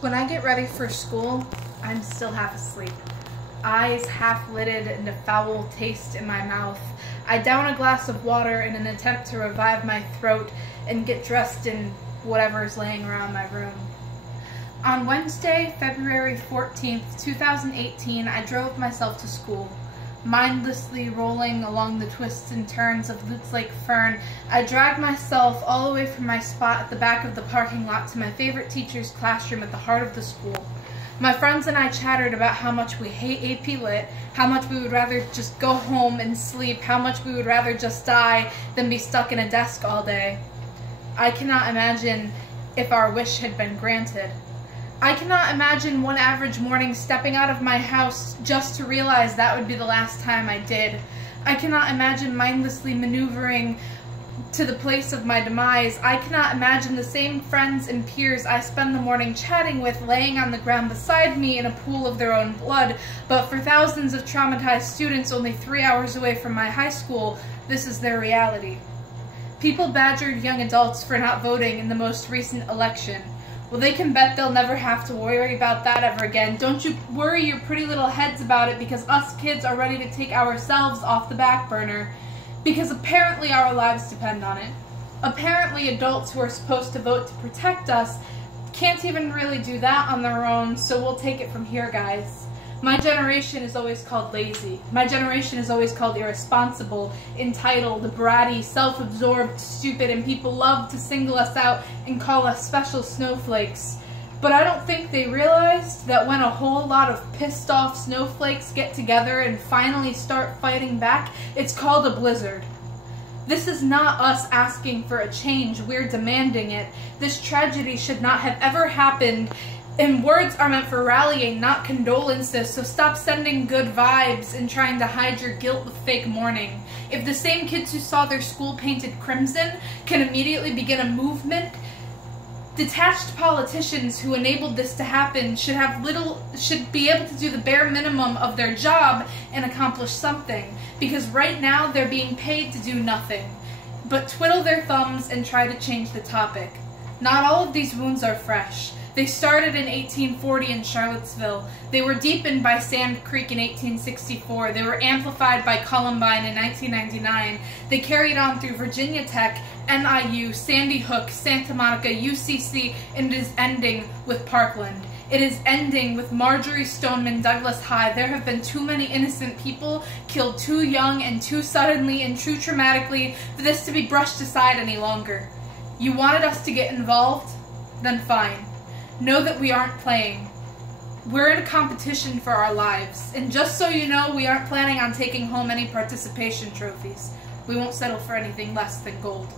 When I get ready for school, I'm still half asleep. Eyes half lidded and a foul taste in my mouth. I down a glass of water in an attempt to revive my throat and get dressed in whatever's laying around my room. On Wednesday, February 14th, 2018, I drove myself to school. Mindlessly rolling along the twists and turns of Lutz Lake Fern, I dragged myself all the way from my spot at the back of the parking lot to my favorite teacher's classroom at the heart of the school. My friends and I chattered about how much we hate AP Lit, how much we would rather just go home and sleep, how much we would rather just die than be stuck in a desk all day. I cannot imagine if our wish had been granted. I cannot imagine one average morning stepping out of my house just to realize that would be the last time I did. I cannot imagine mindlessly maneuvering to the place of my demise. I cannot imagine the same friends and peers I spend the morning chatting with laying on the ground beside me in a pool of their own blood, but for thousands of traumatized students only 3 hours away from my high school, this is their reality. People badgered young adults for not voting in the most recent election. Well, they can bet they'll never have to worry about that ever again. Don't you worry your pretty little heads about it, because us kids are ready to take ourselves off the back burner. Because apparently our lives depend on it. Apparently adults who are supposed to vote to protect us can't even really do that on their own, so we'll take it from here, guys. My generation is always called lazy. My generation is always called irresponsible, entitled, bratty, self-absorbed, stupid, and people love to single us out and call us special snowflakes. But I don't think they realized that when a whole lot of pissed off snowflakes get together and finally start fighting back, it's called a blizzard. This is not us asking for a change, we're demanding it. This tragedy should not have ever happened. And words are meant for rallying, not condolences, so stop sending good vibes and trying to hide your guilt with fake mourning. If the same kids who saw their school painted crimson can immediately begin a movement, detached politicians who enabled this to happen should be able to do the bare minimum of their job and accomplish something, because right now they're being paid to do nothing but twiddle their thumbs and try to change the topic. Not all of these wounds are fresh. They started in 1840 in Charlottesville. They were deepened by Sand Creek in 1864. They were amplified by Columbine in 1999. They carried on through Virginia Tech, NIU, Sandy Hook, Santa Monica, UCC, and it is ending with Parkland. It is ending with Marjorie Stoneman Douglas High. There have been too many innocent people killed too young and too suddenly and too traumatically for this to be brushed aside any longer. You wanted us to get involved? Then fine. Know that we aren't playing. We're in a competition for our lives, and just so you know, we aren't planning on taking home any participation trophies. We won't settle for anything less than gold.